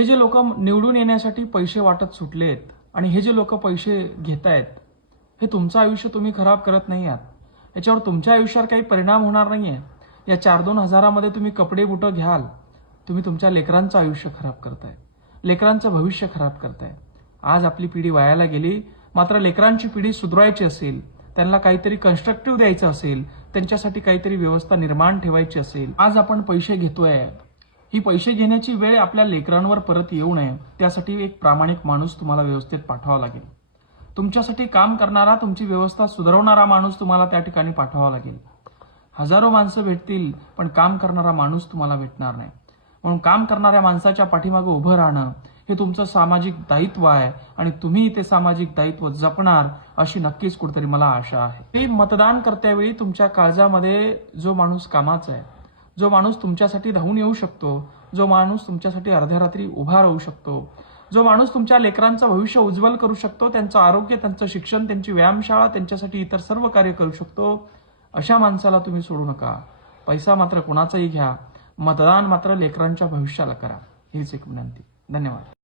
हे जे लोक निवडून येण्यासाठी पैसे वाटत सुटलेत आणि हे जे लोक पैसे घेतायत, हे तुमचं आयुष्य तुम्ही खराब करत नाही आहात। याच्यावर तुमच्या आयुष्यावर काही परिणाम होणार नाहीये। या 4-2 हजारामध्ये तुम्ही कपडे बुटं घ्याल, तुम्ही तुमच्या लेकरांचं आयुष्य खराब करताय, लेकरांचं भविष्य खराब करताय। आज आपली पिढी वायाला गेली, मात्र लेकरांची पिढी सुधारायची असेल, त्यांना काहीतरी कन्स्ट्रक्टिव्ह द्यायचं असेल, त्यांच्यासाठी काहीतरी व्यवस्था निर्माण ठेवायची असेल, आज आपण पैसे घेतोय, ही पैसे घेण्याची वेळ आपल्या लेकरांवर परत येऊ नये, त्यासाठी एक प्रामाणिक माणूस तुम्हाला व्यवस्थेत पाठवावा लागेल। तुमच्यासाठी काम करणारा, तुमची व्यवस्था सुधारवणारा माणूस तुम्हाला त्या ठिकाणी पाठवावा लागेल। हजारो माणसं भेटतील, पण काम करणारा माणूस तुम्हाला भेटणार नाही। म्हणून काम करणाऱ्या माणसाच्या पाठीमागे उभं राहणं हे तुमचं सामाजिक दायित्व आहे आणि तुम्ही ते सामाजिक दायित्व जपणार अशी नक्कीच कुठेतरी मला आशा आहे। ते मतदान करत्यावेळी तुमच्या काळजामध्ये जो माणूस कामाचा आहे, जो माणूस तुमच्यासाठी धावून येऊ शकतो, जो माणूस तुमच्यासाठी अर्ध्या रात्री उभा राहू शकतो, जो माणूस तुमच्या लेकरांचं भविष्य उज्ज्वल करू शकतो, त्यांचं आरोग्य, त्यांचं शिक्षण, त्यांची व्यायामशाळा, त्यांच्यासाठी इतर सर्व कार्य करू शकतो, अशा माणसाला तुम्ही सोडू नका। पैसा मात्र कोणाचाही घ्या, मतदान मात्र लेकरांच्या भविष्याला करा, हीच एक विनंती। धन्यवाद।